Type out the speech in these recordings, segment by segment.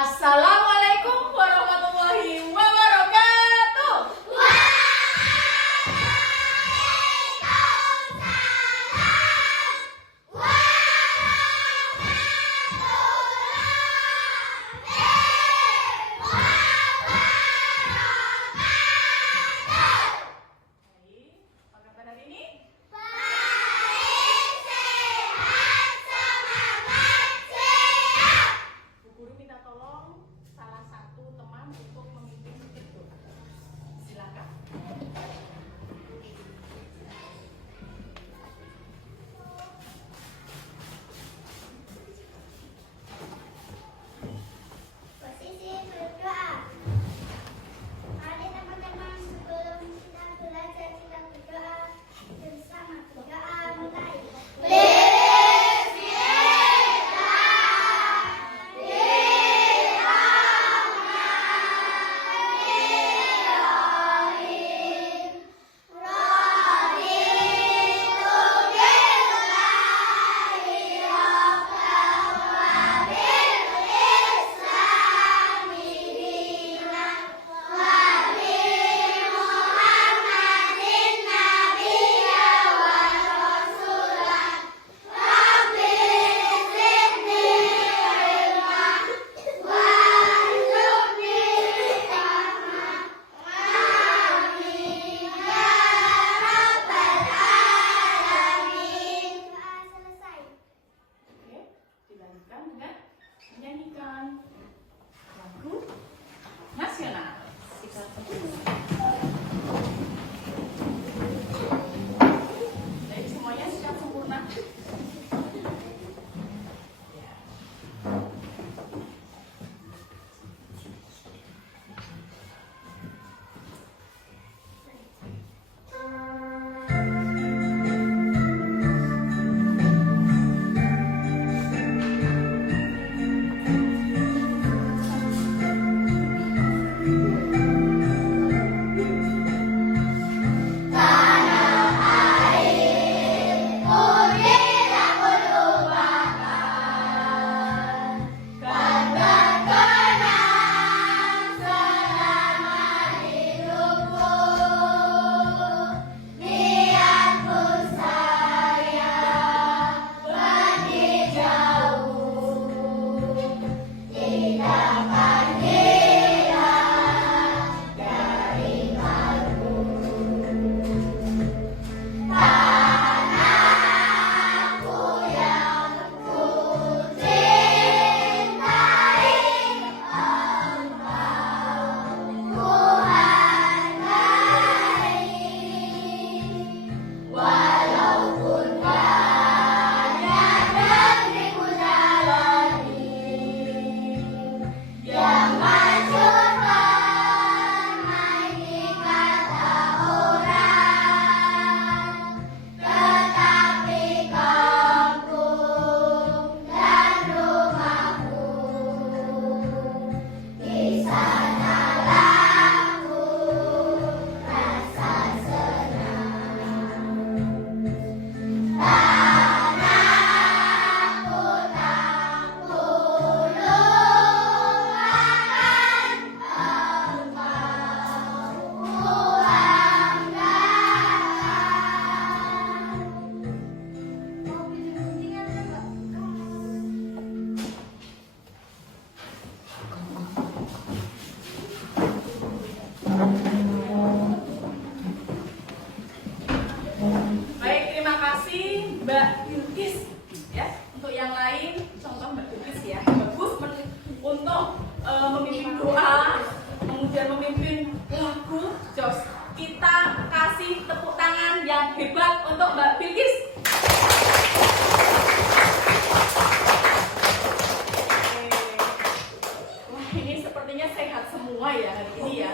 Assalamualaikum warahmatullahi wabarakatuh. Apa kabar hari ini? Bu Guru minta tolong salah satu teman untuk memimpin berdoa. Silakan. Posisi berdoa. Mari teman-teman, sebelum kita belajar kita berdoa bersama. Berdoa mulai. Doa selesai. Oke, dilanjutkan dengan menyanyikan lagu nasional. Jadi semuanya sudah sempurna. Ya. Baik, terima kasih Mbak Bilkis ya. Untuk yang lain, contoh Mbak Bilkis ya, bagus untuk memimpin doa, kemudian memimpin lagu. Jos, kita kasih tepuk tangan yang hebat untuk Mbak Bilkis. Wah, ini sepertinya sehat semua ya hari ini ya.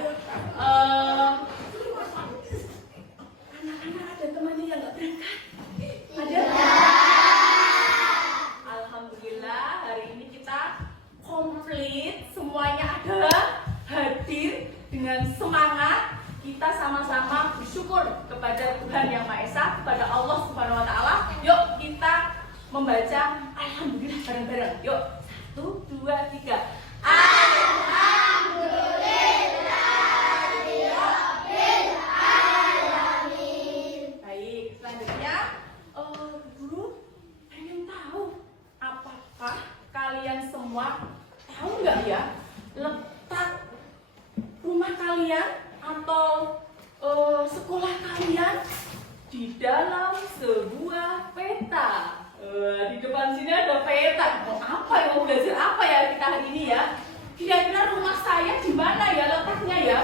Anak-anak ada temannya yang nggak berangkat? Ada? Alhamdulillah hari ini kita komplit, semuanya ada, hadir dengan semangat. Kita sama-sama bersyukur kepada Tuhan Yang Maha Esa, kepada Allah Subhanahu Wa Taala. Yuk kita membaca Alhamdulillah bareng-bareng. Yuk, 1, 2, 3. semua tahu nggak ya letak rumah kalian atau sekolah kalian di dalam sebuah peta? Di depan sini ada peta. Mau apa ya? Mau belajar apa ya kita hari ini ya? Kira-kira rumah saya di mana ya letaknya ya?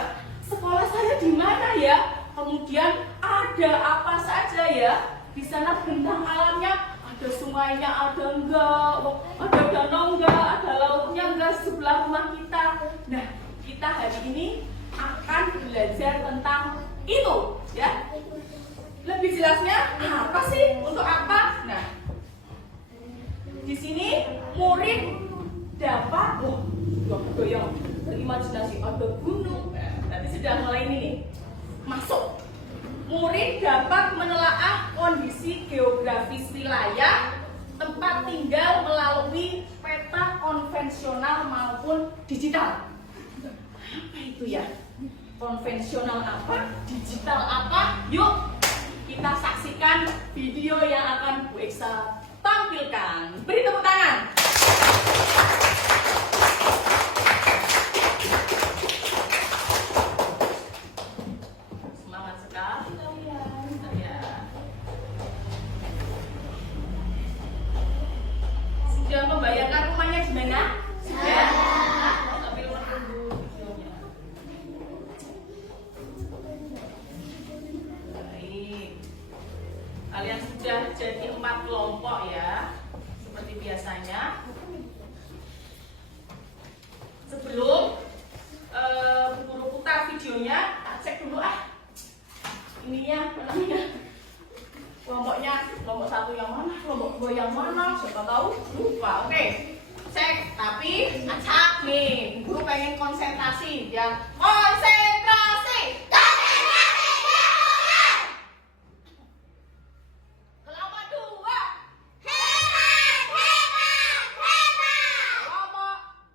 Sekolah saya di mana ya? Kemudian ada apa saja ya? Di sana bentang alamnya, ada sungainya, ada enggak, ada danau enggak, ada lautnya enggak sebelah rumah kita. Nah, kita hari ini akan belajar tentang itu, ya. Lebih jelasnya apa sih? Untuk apa? Nah, di sini murid dapat, yang berimajinasi, ada gunung. Nanti sudah mulai ini nih, masuk. Murid dapat menelaah kondisi geografis wilayah tempat tinggal melalui peta konvensional maupun digital. Apa itu ya? Konvensional apa? Digital apa? Yuk kita saksikan video yang akan Bu Eksa tampilkan. Beri tepuk tangan. Semangat sekali kalian. Ya. Sudah membayangkan rumahnya di mana? Sudah. Sambil menunggu videonya. Baik. Kalian sudah jadi 4 kelompok ya, seperti biasanya. Sebelum Bu Guru putar videonya, cek dulu ininya namanya kelompoknya, kelompok 1 yang mana, kelompok 2 yang mana, siapa tahu lupa. Oke, cek. Tapi acak nih, Bu Guru pengen konsentrasi ya. Konsentrasi. Kelompok 2. Kelompok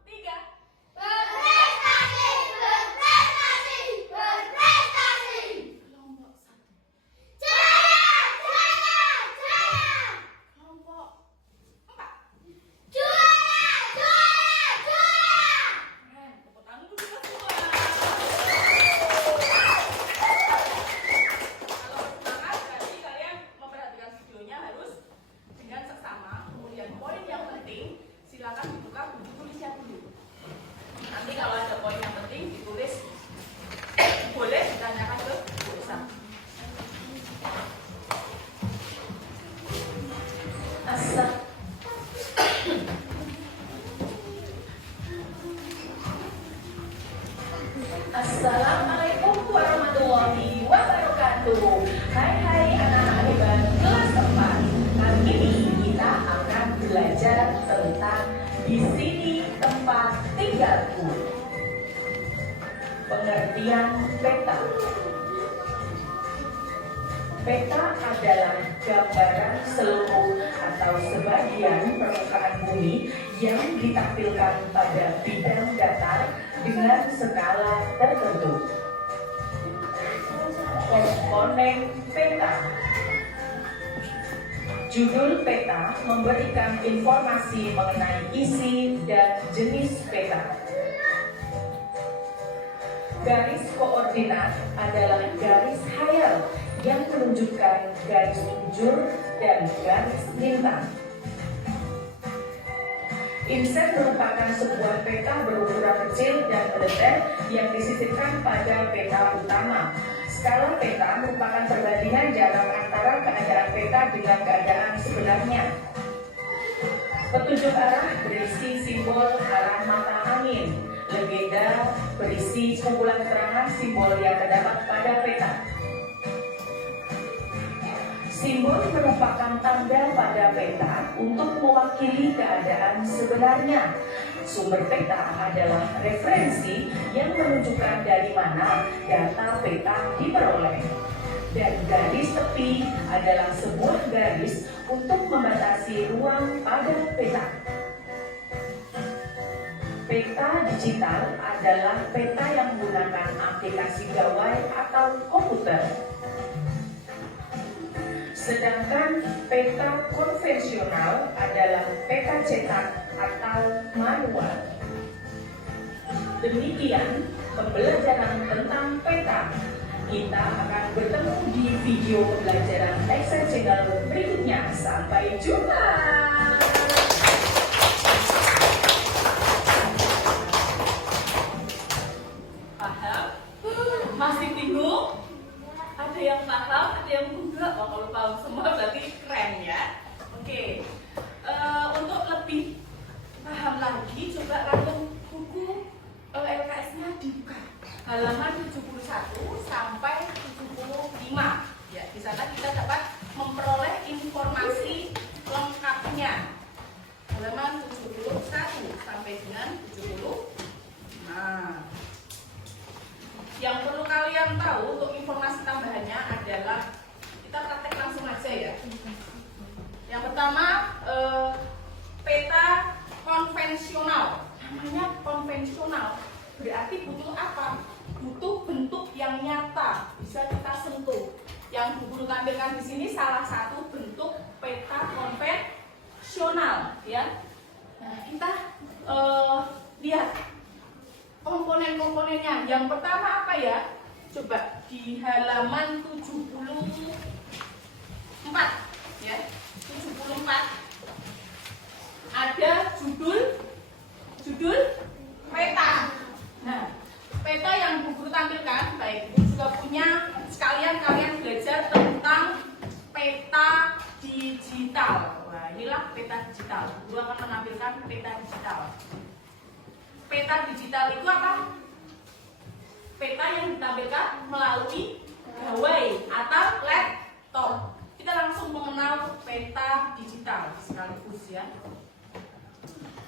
3. Kelompok 1. Kelompok 4. Keren, tepuk tangan dulu kita semua. Kalau semangat berarti kalian memperhatikan videonya harus dengan seksama. Kemudian poin yang penting silakan dibuka buku tulisnya dulu. Nanti kalau ada poin yang penting ditulis, boleh ditanyakan ke Bu Esa. Assalamualaikum warahmatullahi wabarakatuh. Hai anak-anak hebat kelas 4. Hari ini kita akan belajar tentang di sini tempat tinggalku. Pengertian peta. Peta adalah gambaran seluruh atau sebagian permukaan bumi yang ditampilkan pada bidang datar dengan skala tertentu. Komponen peta. Judul peta memberikan informasi mengenai isi dan jenis peta. Garis koordinat adalah garis khayal yang menunjukkan garis lujur dan garis lintang. Inset merupakan sebuah peta berukuran kecil dan mendetail yang disisipkan pada peta utama. Skala peta merupakan perbandingan jarak antara keadaan peta dengan keadaan sebenarnya. Petunjuk arah berisi simbol arah mata angin. Legenda berisi kumpulan keterangan simbol yang terdapat pada peta. Simbol merupakan tanda pada peta untuk mewakili keadaan sebenarnya. Sumber peta adalah referensi yang menunjukkan dari mana data peta diperoleh. Dan garis tepi adalah sebuah garis untuk membatasi ruang pada peta. Peta digital adalah peta yang menggunakan aplikasi gawai atau komputer. Sedangkan peta konvensional adalah peta cetak atau manual. Demikian pembelajaran tentang peta. Kita akan bertemu di video pembelajaran Excel Channel berikutnya. Sampai jumpa. Paham? Masih bingung? Ada yang paham, ada yang enggak. Oh, kalau paham semua berarti keren ya. Oke. Untuk lebih paham lagi, coba langsung buku LKS-nya dibuka. Halaman 71 sampai 75. Ya, di sana kita dapat memperoleh informasi lengkapnya. Halaman 71 sampai dengan 70. Nah, yang perlu kalian tahu untuk informasi tambahannya adalah kita praktek langsung aja ya. Yang pertama, peta konvensional. Namanya konvensional berarti butuh apa? Butuh bentuk yang nyata, bisa kita sentuh. Yang guru tampilkan di sini salah satu bentuk peta konvensional, ya. Nah, kita lihat komponen-komponennya. Yang pertama apa ya? Coba di halaman 74, ya. 74 ada judul peta. Nah, peta yang Bu Guru tampilkan, baik Bu juga punya, sekalian kalian belajar tentang peta digital. Wah, inilah peta digital. Bu Guru akan menampilkan peta digital. Peta digital itu apa? Peta yang ditampilkan melalui gawai atau laptop. Kita langsung mengenal peta digital sekaligus ya.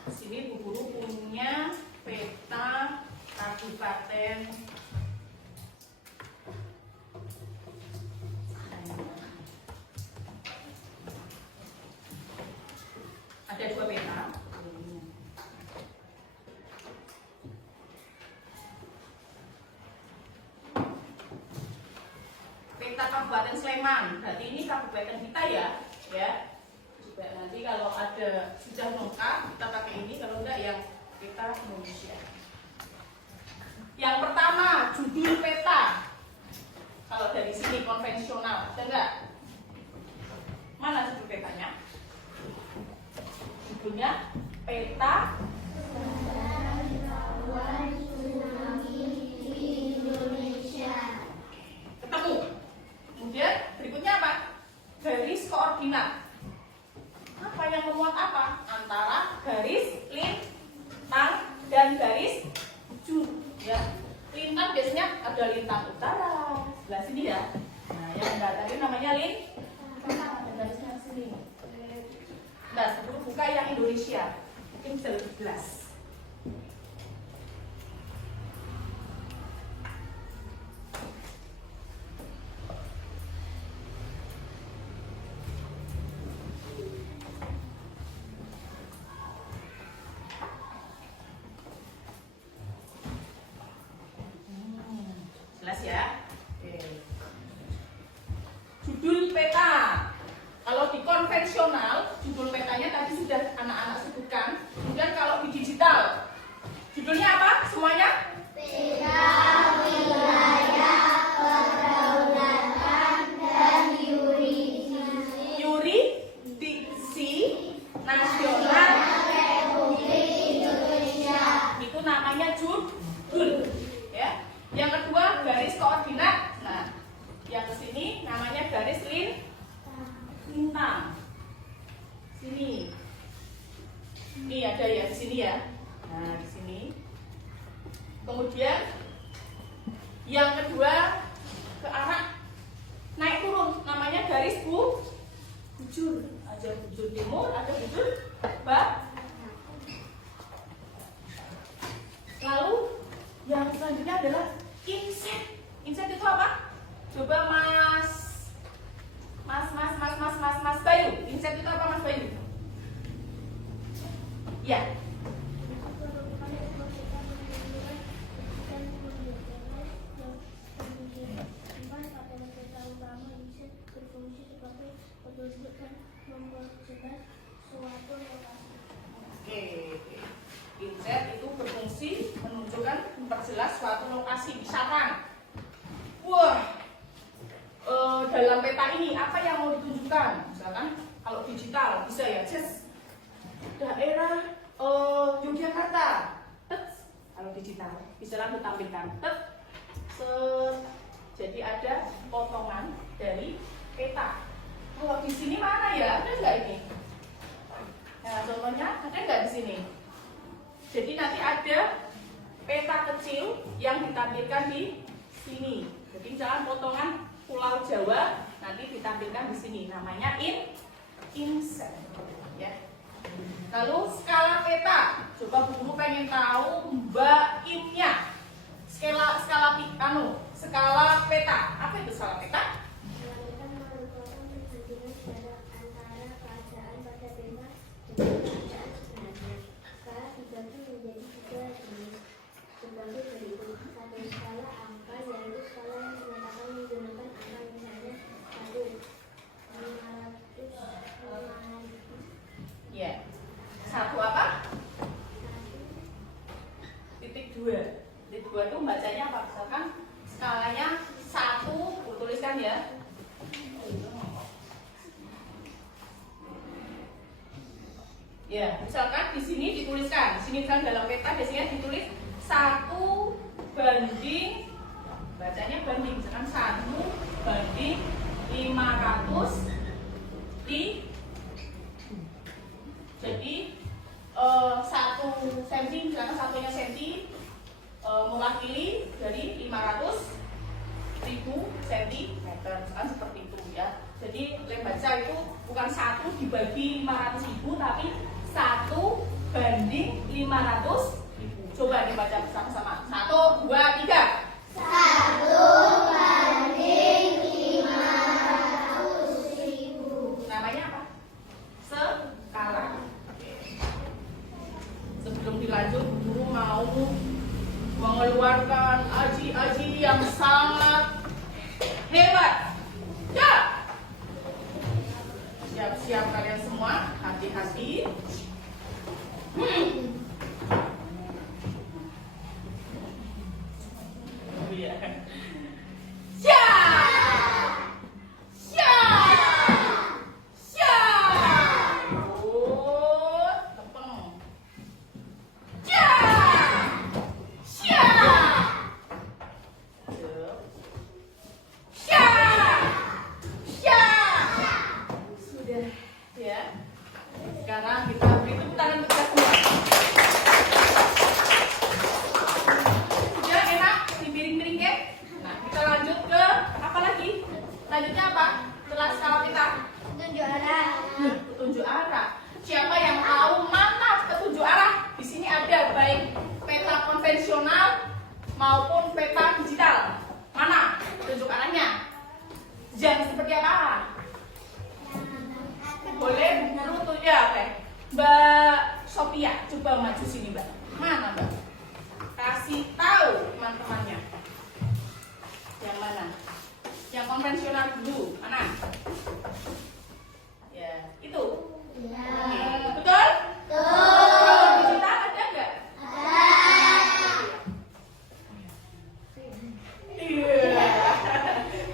Di sini Bu Guru punya peta kabupaten ada 2 peta. Peta Kabupaten Sleman, berarti ini kabupaten kita ya. Juga nanti kalau ada sudah lengkap kita pakai ini, kalau enggak yang peta Indonesia. Yang pertama, judul peta. Kalau dari sini konvensional, ada enggak? Mana judul petanya? Judulnya peta ketemu. Kemudian berikutnya apa? Garis koordinat. Apa yang memuat apa? Antara garis lintang dan garis bujur. Ya, lintang biasanya ada lintang utara sebelah sini ya. Nah, yang enggak tadi namanya lintang, ada garisnya sini. Nah, sebelum buka yang Indonesia, mungkin bisa lebih jelas. Jelas ya? Oke. Judul peta. Kalau di konvensional, judul petanya tadi sudah anak-anak sebutkan. Kemudian kalau di digital, judulnya apa semuanya? Peta wilayah kedaulatan dan yurisdiksi nasional Republik Indonesia. itu namanya judul. Ya. Yang kedua garis koordinat. Nah, yang kesini namanya garis lintang. Sini. Ini ada ya di sini ya. Nah, di sini. Kemudian yang kedua ke arah naik turun namanya garis bujur. Ada bujur timur, ada bujur barat. Lalu yang selanjutnya adalah inset. Inset itu apa? Coba Mas Bayu. Inset itu apa Mas Bayu? Ya. memperjelas suatu lokasi. Misalkan, wah, dalam peta ini apa yang mau ditunjukkan? Misalkan kalau digital bisa ya, daerah Yogyakarta. Kalau digital bisa langsung tampilkan. Jadi ada potongan dari peta. Kalau di sini mana ya? Ada nggak ini? Nah, contohnya ada nggak di sini? Jadi nanti ada peta kecil yang ditampilkan di sini. Jadi misalkan potongan Pulau Jawa nanti ditampilkan di sini. Namanya inset. Ya. Lalu skala peta. Coba Bu Guru pengen tahu Mbak Imnya. Skala peta. Apa itu skala peta? Sebagai berikut, satu skala angka yaitu skala yang dinyatakan menggunakan angka misalnya 1, 500, Ya. Satu apa? Titik 2. Titik 2 itu bacanya apa? Misalkan skalanya 1, tuliskan ya. Ya, misalkan di sini dituliskan, di sini kan dalam peta biasanya ditulis 1 banding, bacanya banding, misalkan 1 banding 500 di, jadi 1 cm, misalkan satunya cm mewakili dari 500.000 cm, kan seperti itu ya. Jadi baca itu bukan 1 dibagi 500.000 tapi 1 banding 500.000. Coba dibaca bersama-sama. 1, 2, 3. 1 banding 500.000. Namanya apa? Skala. Oke. Sebelum dilanjut, Guru mau mengeluarkan aji-aji yang sangat hebat. Ya. Siap-siap kalian semua, hati-hati. Sekarang kita beri tepuk tangan untuk kita semua. Sudah enak dipiring-piring ya? Nah, kita lanjut ke apa lagi? Lanjutnya apa? Setelah skala peta. Tunjuk arah. Petunjuk arah. Siapa yang tahu mana petunjuk arah? Di sini ada baik peta konvensional maupun peta digital. Mana petunjuk arahnya? Jam seperti apa? Boleh Guru tuh ya, Mbak Sophia, coba maju sini Mbak. Mana Mbak? Kasih tahu teman-temannya. Yang mana? Yang konvensional dulu. Mana? Ya, itu. Ya. Oke, betul? Tuh. Kalau digital ada nggak? Iya.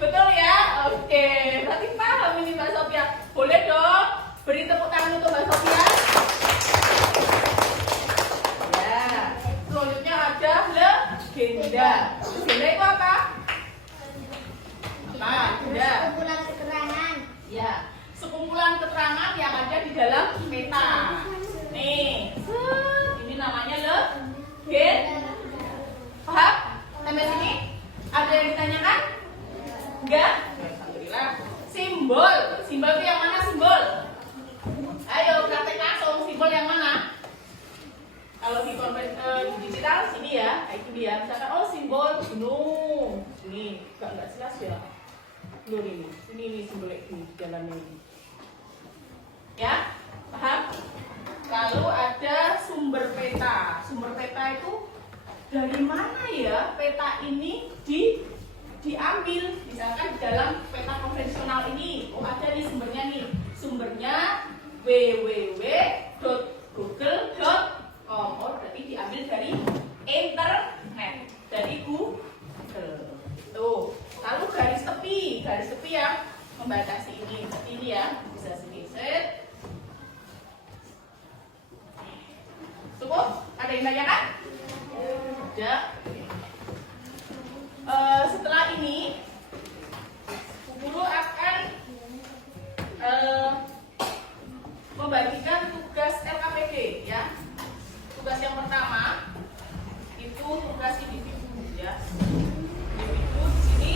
Betul ya? Oke, berarti paham ini Mbak Sophia. Boleh dong beri tepuk tangan untuk Mbak Sophia. Ya. Selanjutnya ada legenda. Legenda itu apa? Legenda. Sekumpulan keterangan. Ya, sekumpulan keterangan yang ada di dalam peta. Nih, ini namanya legenda. Paham? Sampai sini? Ada yang ditanyakan? Enggak? Alhamdulillah. Simbol. Simbol itu yang mana simbol? Ayo praktek langsung. Simbol yang mana? Kalau di digital sini ya, itu dia. Misalkan simbol gunung. Ini enggak jelas ya. Loh ini simbol di jalan ini. Ya? Paham? Lalu ada sumber peta. Sumber peta itu dari mana ya peta ini diambil? Misalkan di dalam peta konvensional ini, ada nih sumbernya nih. Sumbernya www.google.com. Berarti diambil dari internet. Cukup? Ada yang tanyakan? Ada. Setelah ini guru akan membagikan tugas LKPD ya. Tugas yang pertama itu tugas individu ya. Individu di sini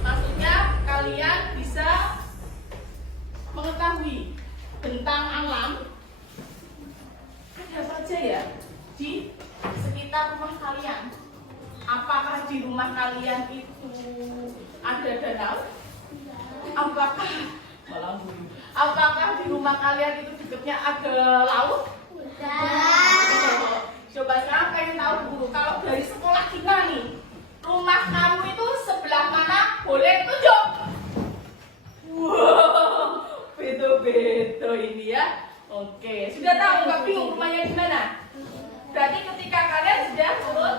maksudnya kalian bisa mengetahui tentang alam apa saja ya di sekitar rumah kalian. Apakah di rumah kalian itu ada danau? Apakah di rumah kalian itu dekatnya ada laut? Coba sekarang pengen tahu dulu, kalau dari sekolah kita nih, rumah kamu itu sebelah mana? Boleh tunjuk? Wow, beto-beto ini ya. Oke, sudah tahu nggak bingung rumahnya di mana? Berarti ketika kalian sudah turun,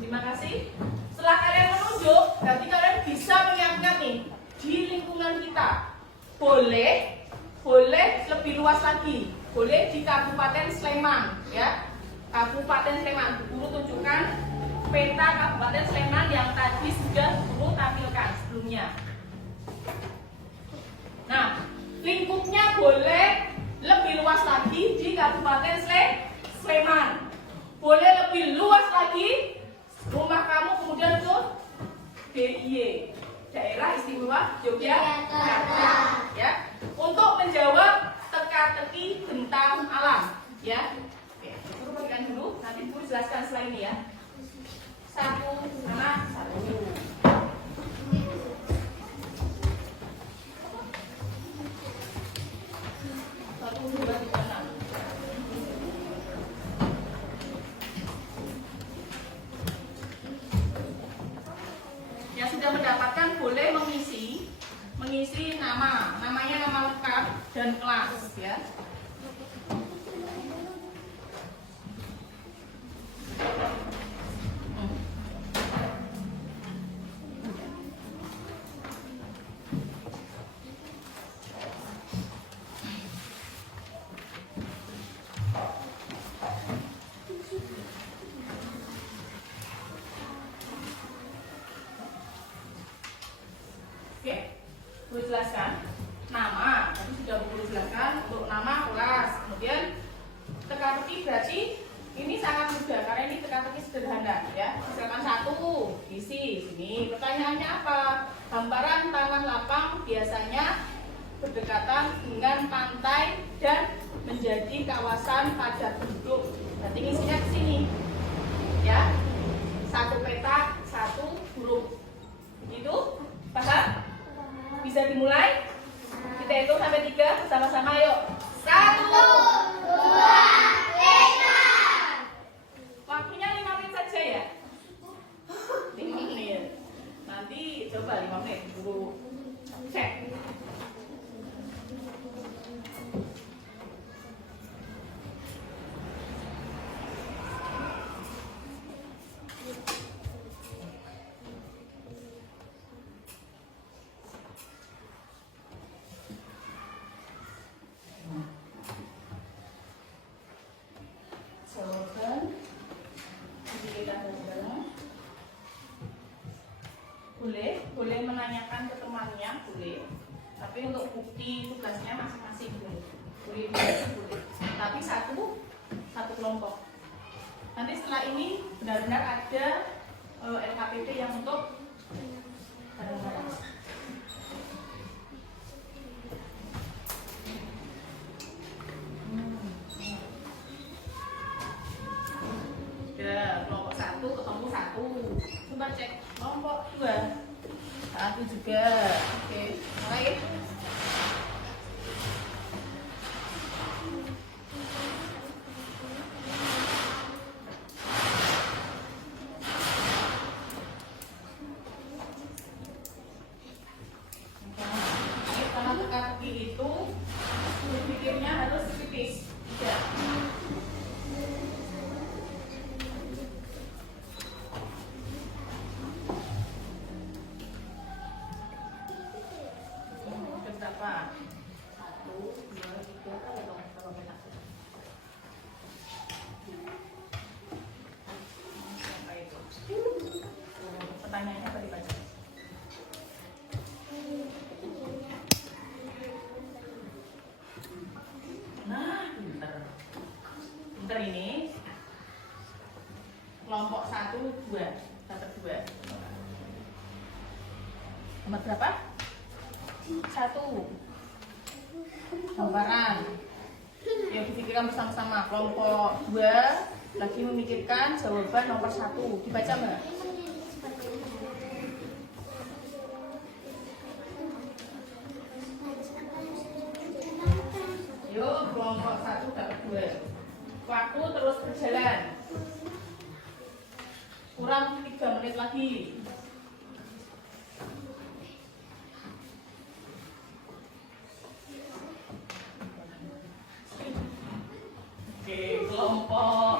terima kasih. Setelah kalian menunjuk, berarti kalian bisa mengingat nih di lingkungan kita. Boleh lebih luas lagi. Boleh di Kabupaten Sleman, ya. Kabupaten Sleman. Guru tunjukkan peta Kabupaten Sleman yang tadi sudah guru tampilkan sebelumnya. Nah, lingkupnya boleh lebih luas lagi di Kabupaten Sleman. Boleh lebih luas lagi rumah kamu kemudian ke DIY, Daerah Istimewa Yogyakarta, ya. Untuk menjawab teka-teki tentang alam, ya. Oke, guru berikan dulu, nanti guru jelaskan setelah ini ya. Satu, satu. Yang sudah mendapatkan boleh mengisi namanya nama lengkap dan kelas ya. Guru jelaskan nama, tadi sudah guru jelaskan untuk nama kelas. Kemudian teka-teki berarti ini sangat mudah karena ini teka-teki sederhana ya. Misalkan satu, isi sini. Pertanyaannya apa? Hamparan tanah lapang biasanya berdekatan dengan pantai dan menjadi kawasan padat penduduk. Berarti isinya ke sini. Ya. Satu peta, satu huruf. Itu paham? Bisa dimulai? Kita hitung sampai 3 bersama-sama yuk. 1, 2, 3. Waktunya 5 menit saja ya. 5 menit. Nanti coba 5 menit dulu. Cek. Boleh menanyakan ke temannya, boleh. Tapi untuk bukti tugasnya masing-masing boleh. Tapi satu kelompok. Nanti setelah ini benar-benar ada LKPD yang untuk bareng-bareng. Ya, kelompok 1 ketemu 1. Coba cek kelompok 2. 1 juga. Oke, mulai. Karena teka-teki itu berpikirnya harus kritis. Ya. pertanyaannya apa dibaca? Nah, pinter. Pinter ini. Kelompok 1, 2. Dapat 2. Nomor berapa? 1. Gambaran. Yuk dipikirkan bersama-sama. Kelompok 2 lagi memikirkan jawaban nomor 1. Dibaca Mbak? Yuk, kelompok 1 dapat 2. Waktu terus berjalan. Kurang 3 menit lagi. Oke, kelompok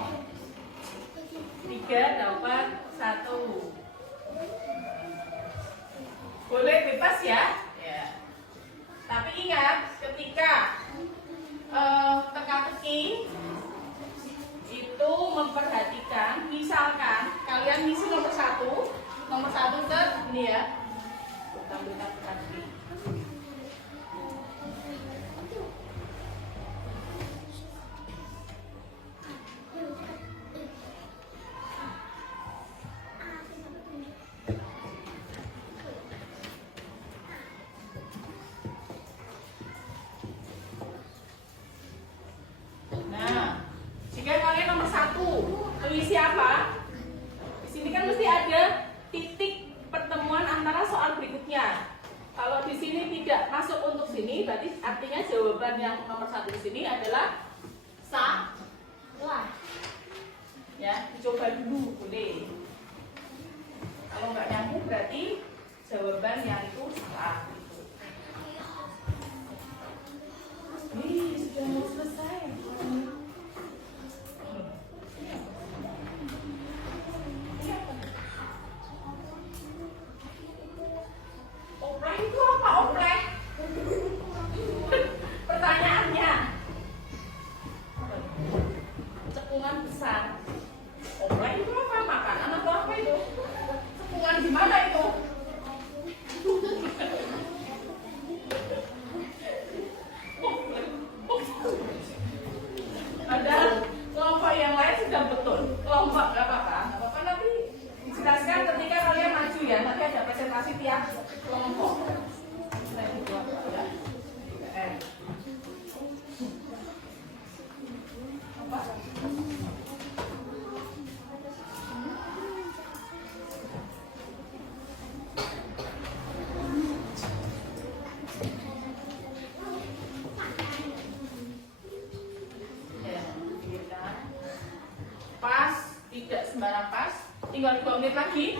3 dapat 1. Boleh bebas ya? Ya. Tapi ingat, ketika teka-teki itu memperhatikan, misalkan kalian ngisi nomor 1 ke ini ya. Ambil teka-teki. Nah, jika kalian nomor 1 mengisi apa? Di sini kan mesti ada titik pertemuan antara soal berikutnya. Kalau di sini tidak masuk untuk sini, berarti artinya jawaban yang nomor 1 di sini adalah salah. Ya, dicoba dulu boleh. Kalau nggak nyambung berarti jawaban yang itu salah. Wih, sudah mau selesai. Oprek itu apa oprek? Pertanyaannya. Cekungan besar. Oprek itu apa? Makanan atau apa itu? Cekungan di mana itu? Ada kelompok yang lain sudah betul. Kelompok nggak apa-apa. Nggak apa-apa nanti dijelaskan ketika kalian maju ya. Nanti ada presentasi tiap kelompok. Nah, itu apa ya? Apa? Pas, tidak sembarang pas. Tinggal 2 menit lagi.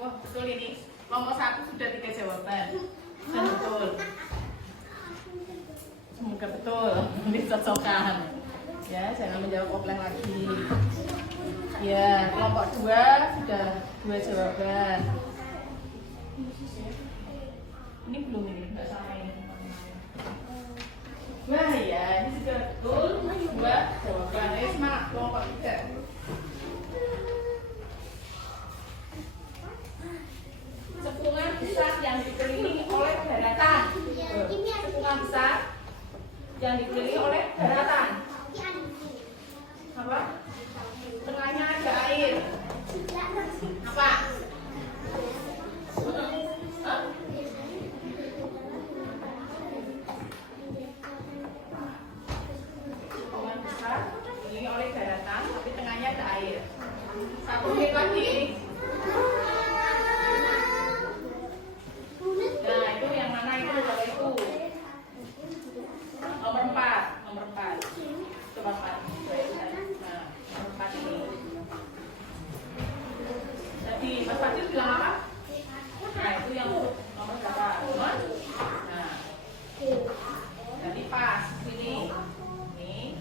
Wah, betul ini. Kelompok 1 sudah 3 jawaban. Dan betul. Semoga betul. Ini cocokkan. Ya, jangan menjawab offline lagi. Ya, kelompok 2 sudah 2 jawaban. Ini belum ini, enggak sama ini. Wah ya, ini sudah betul 2 jawaban. Ayo semangat kelompok 3. Cekungan besar yang dikelilingi oleh daratan. Cekungan besar yang dikelilingi oleh daratan. Apa? Tengahnya ada air. Apa? Hah? Cekungan besar dikelilingi oleh daratan, tapi tengahnya ada air. 1 menit lagi. Nah, itu yang mana itu? Kalau itu nomor 4. Coba 4. Nah, nomor 4 ini. Jadi Mas Fadil bilang apa? Nah, itu yang nomor berapa? Nah, jadi pas sini. Ini.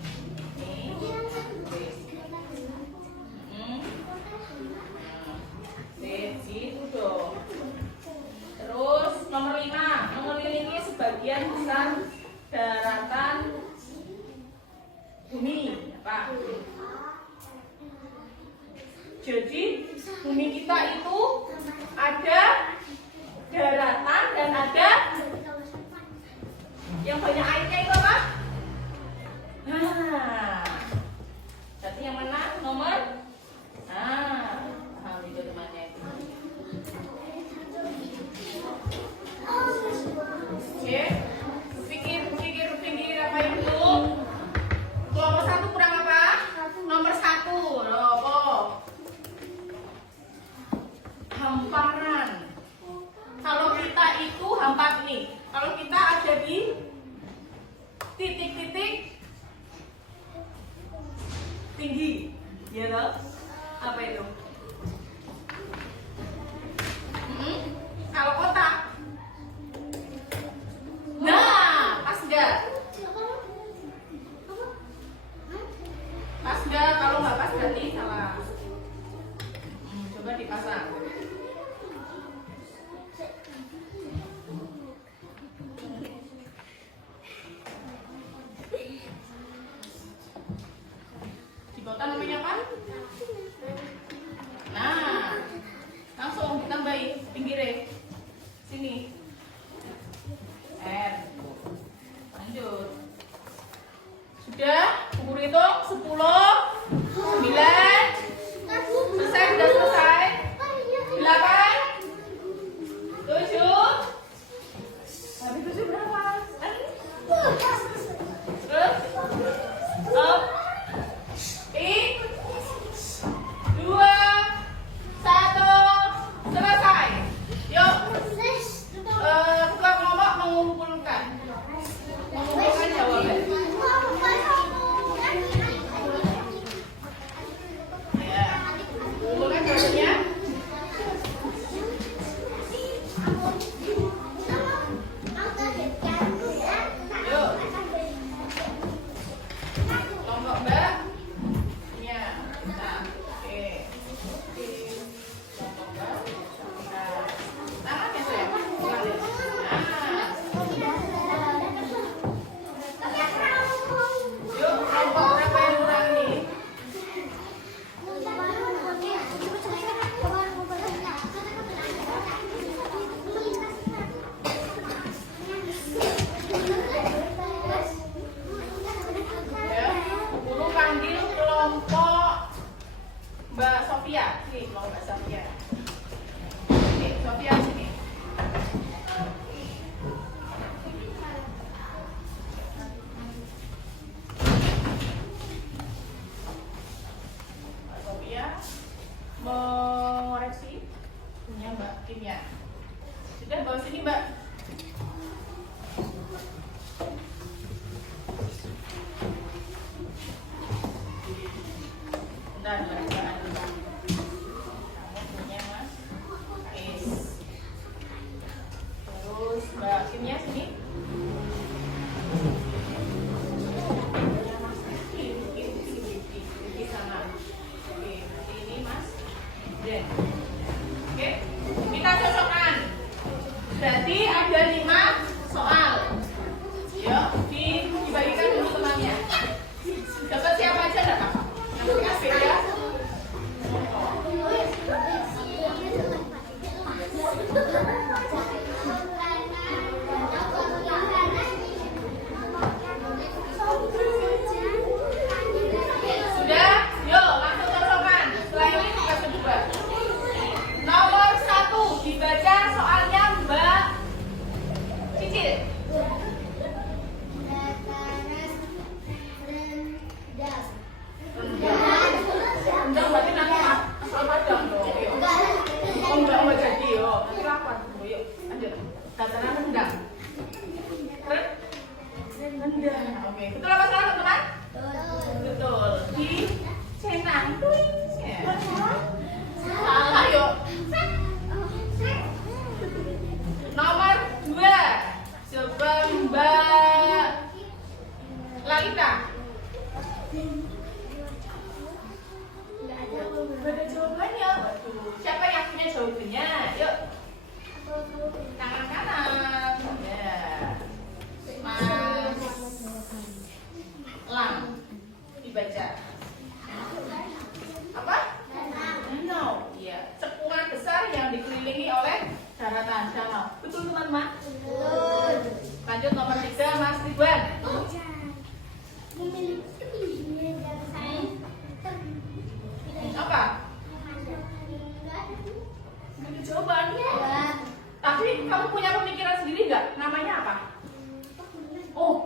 Jadi bumi kita itu ada daratan dan ada yang banyak airnya itu apa? Nah, berarti yang mana? Nomor? Nah, paham itu temannya. Oke, pikir apa yang dulu? Nomor 1 kurang apa? Nomor 1, apa? Hamparan. Kalau kita itu hampat nih. Kalau kita ada di titik-titik tinggi, ya loh? Apa itu? Kalau kotak. Nah, pas nggak? Pas nggak? Kalau nggak pas berarti salah. Coba dipasang. Di kota namanya apa? Nah, langsung ditambahin pinggirnya. Sini. R. Lanjut. Sudah? Ukur hitung 10, 9. Selesai, sudah selesai. 8, 7. Habis 7 berapa? Terus? Up. 2, 1. Selesai. Yuk. Tukang ngomong mengumpulkan. Mengumpulkan jawaban. Ya. Mengumpulkan jawabannya. Yuk. Kelompok Mbak. Ya. Nah, oke. Kelompok Mbak. Nah, tangannya sayang. Ulangin. Nah. Yuk, kelompok berapa yang kurang ini? Ya, guru panggil kelompok Mbak Sofia. Sini, kelompok Mbak Sofia. Oke, Sofia sini. Mbak Sofia mengoreksi punya Mbak Kimia. Sudah, bawa sini Mbak. Dan bacaan Mbak. Kamu punya Mas Is. Terus Mbak Kimia sini. Punya Mas Ki sana. Oke, berarti ini Mas Den. Oke, kita cocokkan. Berarti ada 5 soal. Yuk, dibagikan dulu temannya. Dapat siapa aja enggak apa-apa. Nanti kasih ya.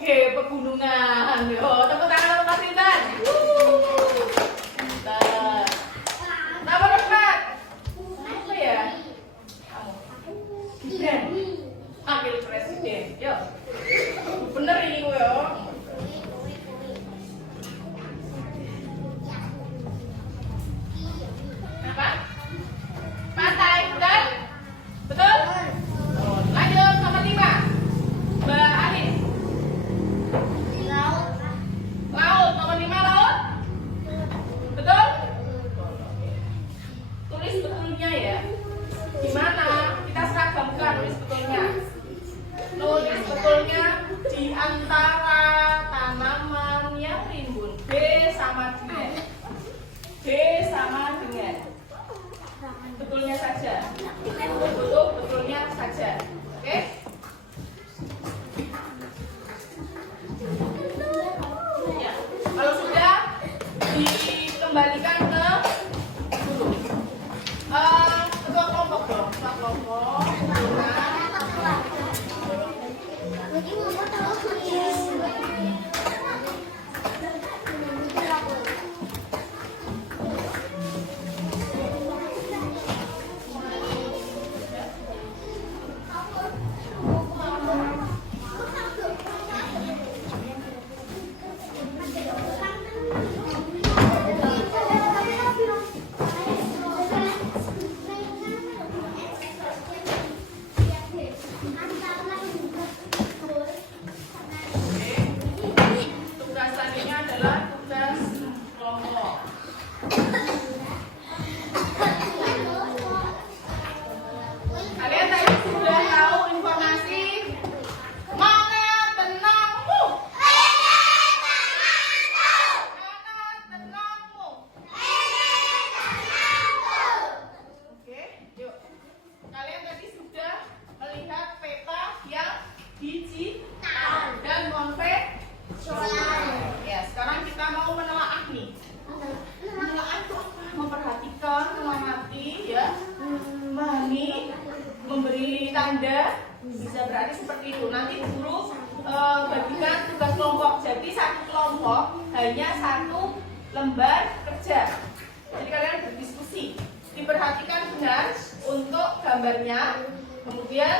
Oke, pegunungan. Yo, tepuk tangan untuk Mas Intan. Pintar. Nomor 4. Apa ya? Kamu. Gibran. Wakil Presiden. Yuk. Bener ini gue yo. Apa? Pantai, betul? Betul? Oh, lanjut nomor 5. Mbak Anis. Laut, nomor 5 laut. Betul? Tulis betulnya ya. Gimana? Kita seragamkan tulis betulnya. Nulis betulnya di antara tanaman yang rimbun. B sama dengan. B sama dengan. Betulnya saja. Betulnya saja. Oke? Ya. Kalau sudah dikembalikan ke guru. Ketua kelompok dong. Ketua kelompok. Tugas selanjutnya adalah tugas kelompok. Kalian tadi sudah tahu informasi mana tenangmu? Mana tenangmu? Oke, yuk. Kalian tadi sudah melihat peta yang digital dan konvensional. Ya, sekarang kita mau menelaah nih. Menelaah itu apa? Memperhatikan, mengamati, ya, memahami, memberi tanda, bisa berarti seperti itu. Nanti guru bagikan tugas kelompok. Jadi satu kelompok hanya satu lembar kerja. Jadi kalian berdiskusi, diperhatikan benar untuk gambarnya. Kemudian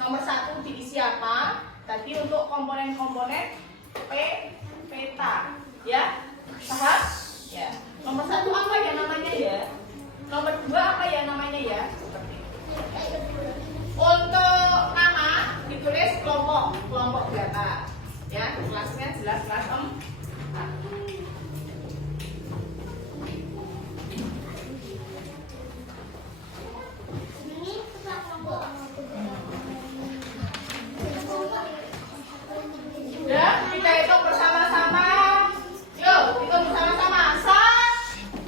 nomor 1 diisi apa? Tadi untuk komponen-komponen peta, ya, paham? Ya. Nomor 1 apa ya namanya ya? Nomor 2 apa ya namanya ya? Seperti itu. Untuk nama ditulis kelompok data, ya, kelasnya jelas kelas 4. Ya, kita hitung bersama-sama. Yuk, hitung bersama-sama. 1,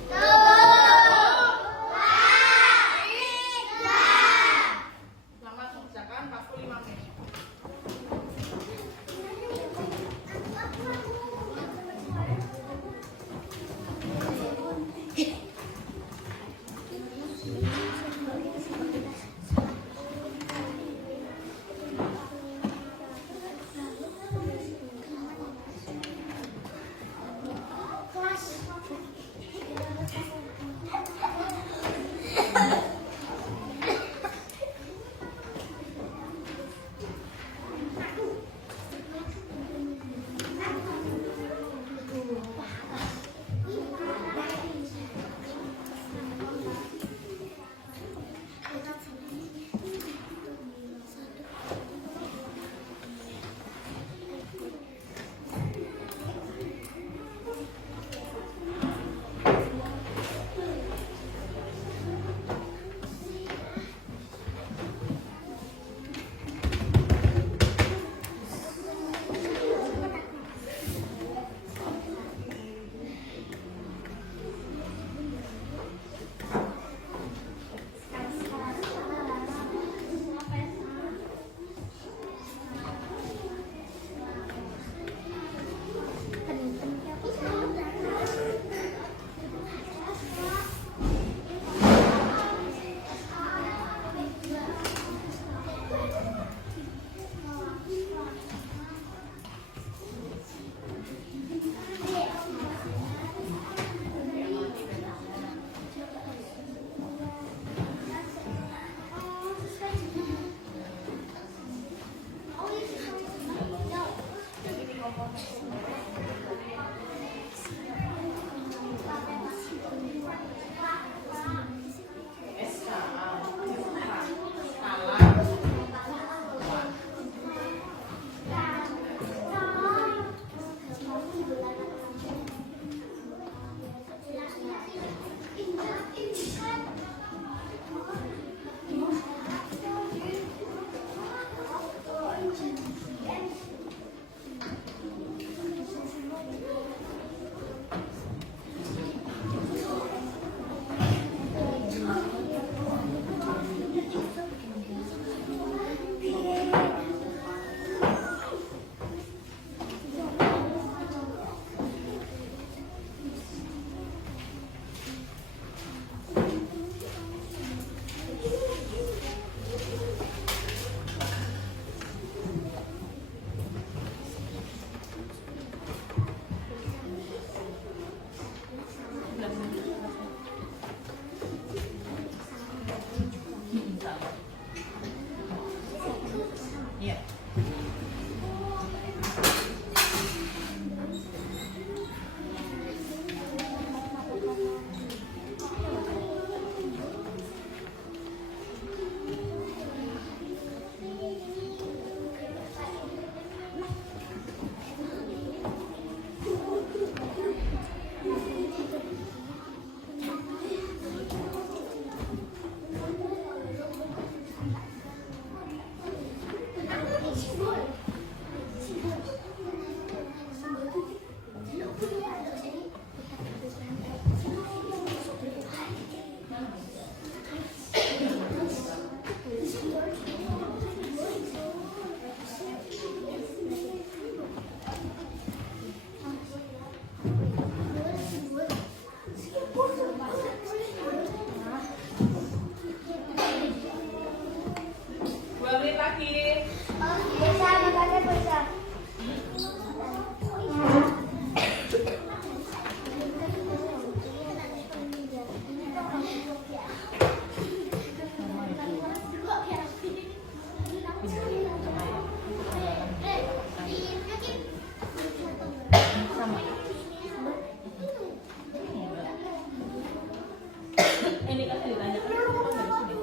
Ini kan yang ditanyakan itu kan dari sini.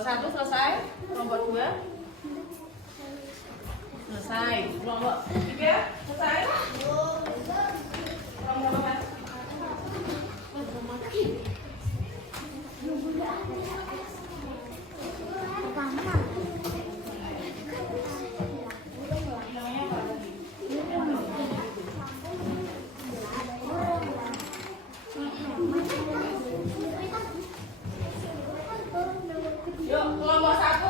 Satu selesai, kelompok 2 selesai, kelompok 3 selesai, kelompok 4 namanya apa lagi? Yuk, kelompok 1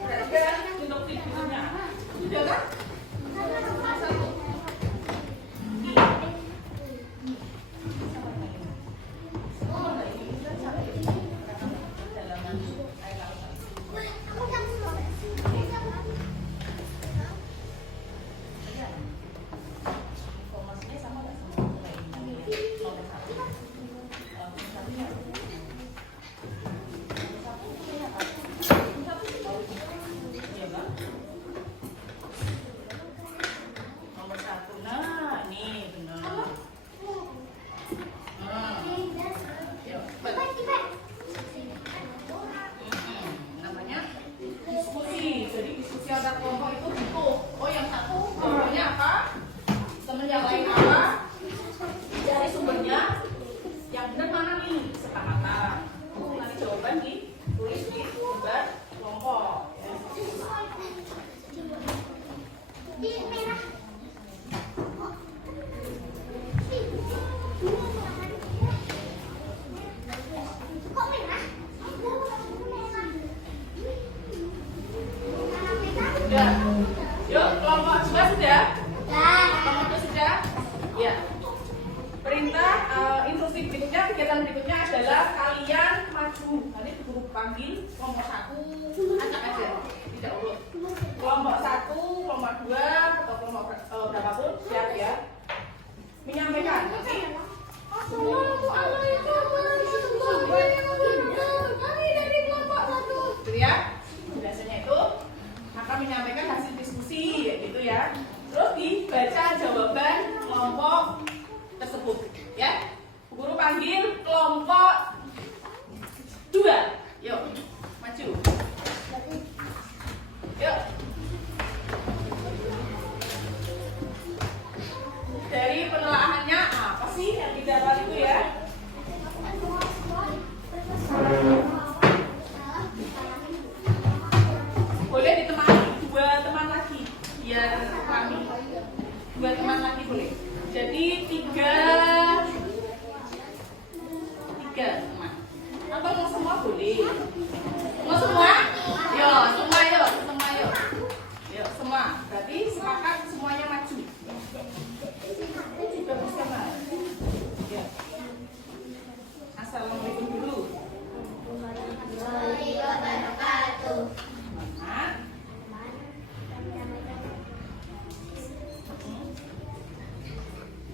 udah untuk tidurnya sudah kan? Kelompok 1 antar kelompok itu butuh. Oh, yang satu kelompoknya apa? Temen yang lain apa? Cari sumbernya. Yang benar mana nih? Kesepakatan. Nanti jawaban ditulis di lembar kelompok. Sudah. Yuk, kelompok 2 sudah? Kelompok 2 sudah? Ya. Perintah diskusi berikutnya, kegiatan berikutnya adalah kalian maju. Nanti guru panggil kelompok 1, acak aja, tidak urut. Kelompok 1, kelompok 2, atau kelompok berapapun, siap ya. Menyampaikan. Nanti gitu ya. Biasanya itu akan menyampaikan hasil diskusi, gitu ya. Terus dibaca jawaban kelompok tersebut, ya. Guru panggil kelompok 2. Yuk, maju. Yuk. Dari penelaahannya apa sih yang didapat itu ya? Boleh ditemani 2 teman lagi biar kami 2 teman lagi boleh. Jadi 3 teman. Atau mau semua boleh. Mau semua? Yo, semua yuk, semua yuk. Yuk, semua. Berarti sepakat semuanya maju. Juga bisa mas. Ya. Assalamualaikum dulu. Semangat.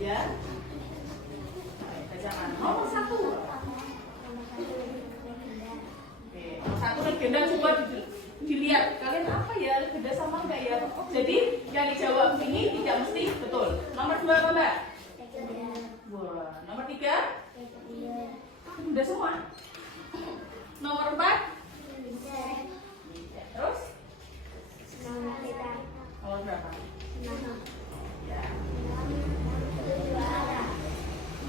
Ya. Jangan nomor 1. Oke, nomor 1 legenda coba dilihat kalian apa ya, legenda sama enggak ya? Jadi yang dijawab ini tidak mesti betul. Nomor 2 apa mbak? Wah, nomor 3? Udah semua. Nomor 4? Terus? Nomor berapa? Ya.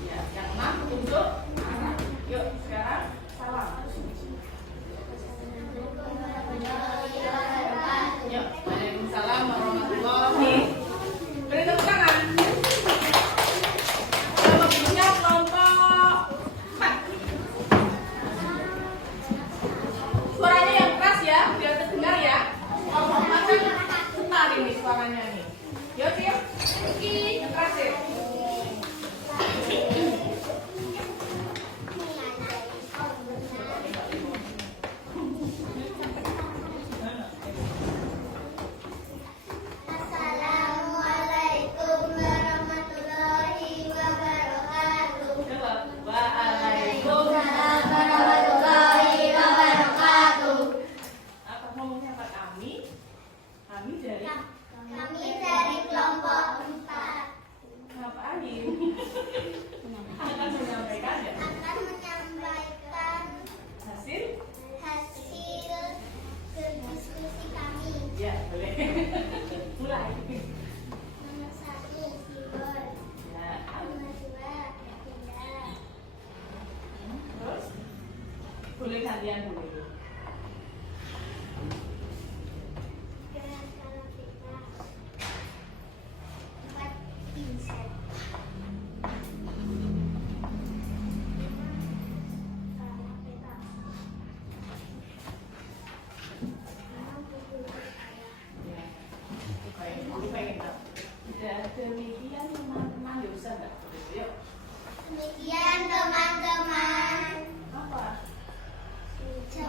Ya, yang 6 petunjuk arah. Yuk, sekarang salam. Yuk, waalaikumsalam warahmatullahi. Beri tepuk tangan. Kelompoknya kelompok 4. Suaranya yang keras ya, biar terdengar ya. Kelompok 4 kan getar ini suaranya nih. Yuk, yuk. Yang keras ya. Assalamualaikum warahmatullahi wabarakatuh. Waalaikumsalam Warahmatullahi wabarakatuh. Apa ngomongnya Pak kami? Kami dari Kami dari kelompok 4 ngapain? Akan menyampaikan ya akan menyampaikan hasil? hasil diskusi kami. Ya, boleh. Mulai. Nomor 1, keyboard. Ya. Nomor 2, agenda. Terus boleh gantian dulu. Gerak salah peta. 4, pinset. Salah peta. 6, buku saya. Ya. Baik, dulu pengen tahu. Sudah demikian teman-teman, ya usah nggak? Yuk. Demikian teman-teman. Apa? Sudah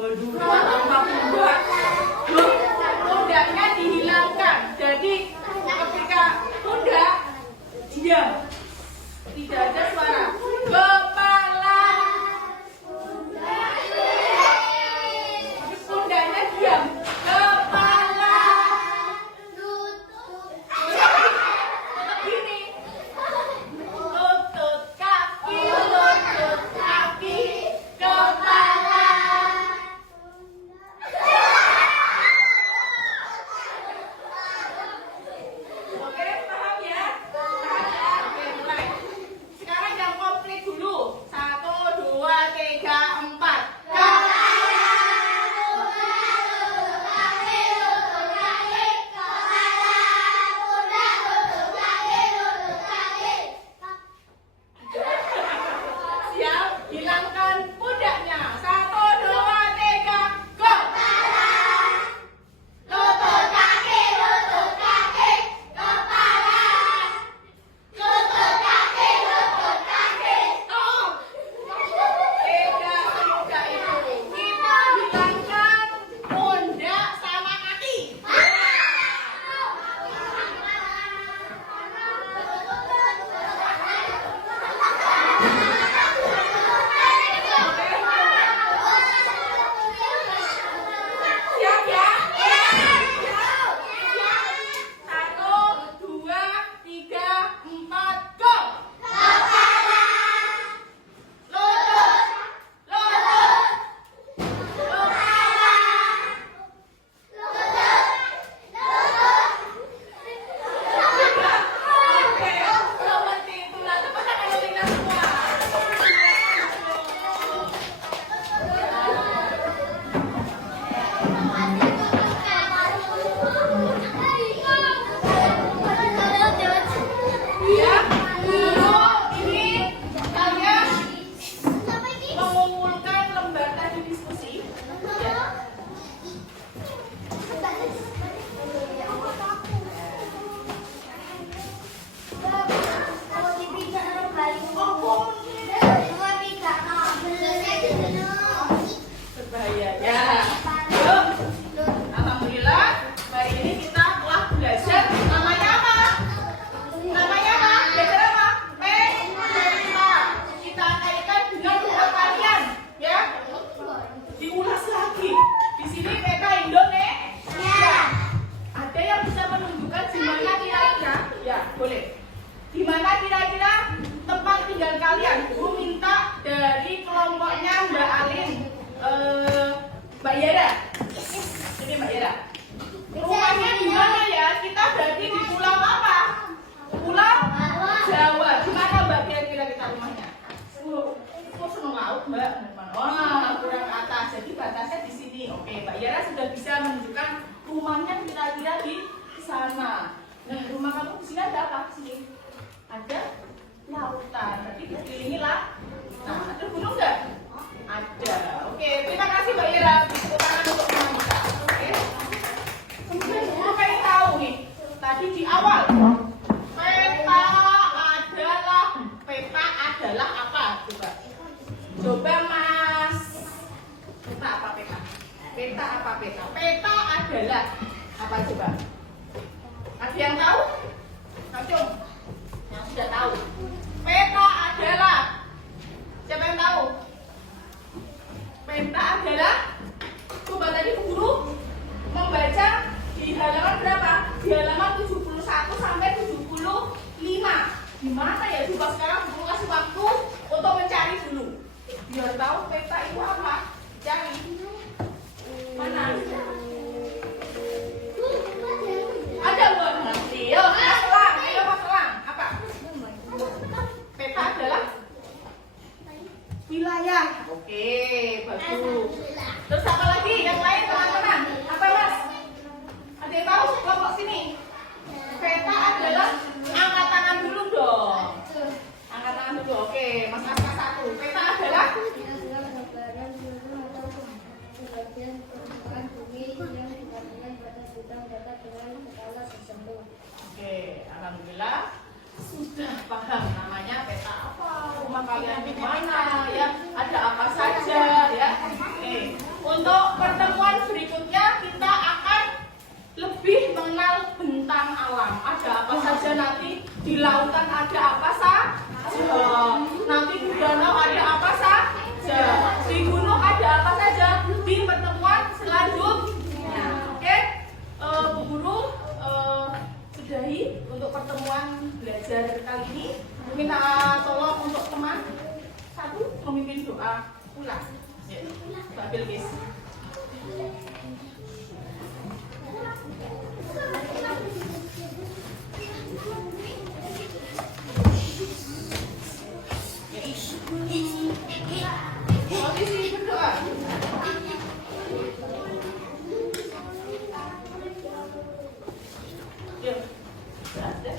dua sama pundak. Loh, pundaknya dihilangkan. Jadi ketika pundak diam, tidak ada suara. Kepala, pundaknya diam. Kepala, begini. Lutut kaki, kepala. Oke, paham ya? Paham ya? Oke, mulai. Sekarang yang komplit dulu. 1, 2, 3, 4. Siap, hilangkan pundaknya. 1, 2, 3, go. Lutut kaki, kepala. Lutut kaki, stop. Tidak semudah itu. Kita hilangkan pundak sama kaki. Siap ya? Siap. 1, 2, 3, 4, go. Oke, seperti itulah. Tepuk tangan untuk kita semua. Ya, dulu ini kalian mengumpulkan lembar tadi diskusi. Ya. Berbahaya ya. Yuk. Alhamdulillah, hari ini kita telah belajar namanya apa? Namanya apa? Belajar apa? Peta. Kita kaitkan dengan rumah kalian, ya. Diulas lagi. Di sini peta Indonesia. Ada yang bisa menunjukkan di mana kira-kira? Ya, boleh. Di mana kira-kira tempat tinggal kalian? Guru minta dari kelompoknya Mbak Alin, Mbak Yara. Ini Mbak Yara. Rumahnya di mana ya? Kita berarti di pulau apa? Pulau Jawa. Di mana Mbak kira-kira kita rumahnya? Kok seneng laut Mbak? Wah, kurang ke atas. Jadi batasnya di sini. Oke, Mbak Yara sudah bisa menunjukkan rumahnya kira-kira di sana. Nah, rumah kamu di sini ada apa? Sini ada lautan. Berarti dikelilingi lah. Nah, ada gunung nggak? Ada. Oke, terima kasih Mbak Yara. Tepuk tangan untuk rumah kita. Oke. Kemudian guru pengen tahu nih. Tadi di awal peta adalah apa? Coba Mas. Peta apa peta? Peta apa peta? Peta adalah apa coba? Ada yang tahu? Acung, yang sudah tahu. Peta adalah, siapa yang tahu? Peta adalah, coba tadi guru membaca di halaman berapa? Di halaman 71 sampai 75. Gimana ya? Coba sekarang guru kasih waktu untuk mencari dulu. Biar tahu peta itu apa. Cari. Mana? Ada buat nanti. Yo, Mas Elang. Ayo Mas Elang. Apa? Peta adalah wilayah. Oke, bagus. Terus apa lagi? Yang lain teman-teman? Apa Mas? Ada yang tahu? Kelompok sini. Peta adalah angkat tangan dulu dong. Angkat tangan dulu. Oke, Mas Aska 1. Peta adalah Oke, alhamdulillah sudah paham namanya peta apa, rumah kalian di mana, ya, ada apa saja, ya. Oke, untuk ulang. Ya, Mbak Bilkis. Posisi berdoa. Yuk. Ada.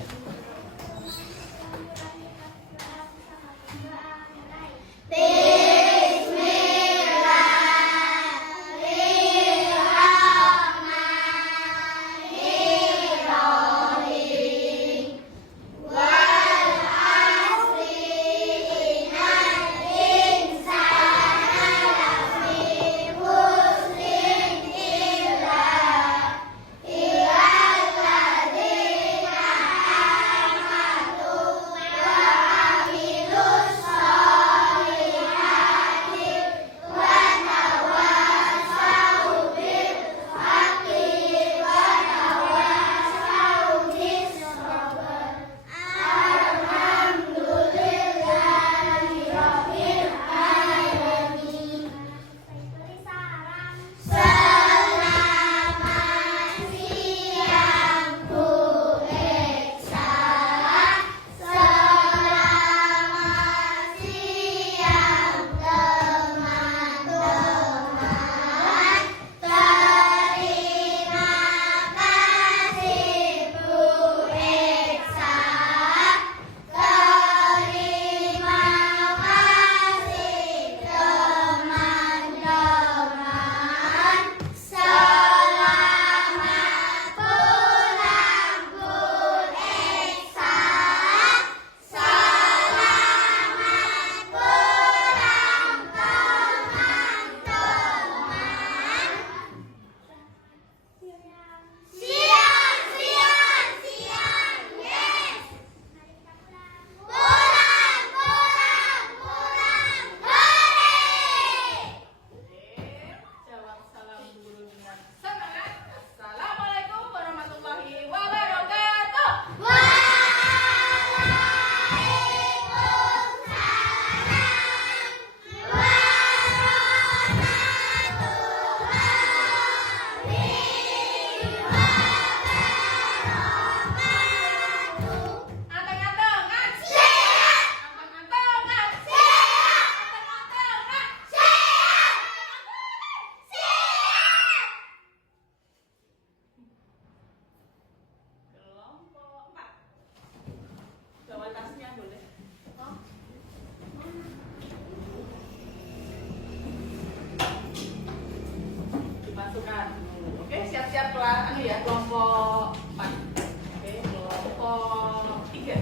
Dimasukkan. Oke, siap-siap kelas ya, kelompok 4. Oke, kelompok 3.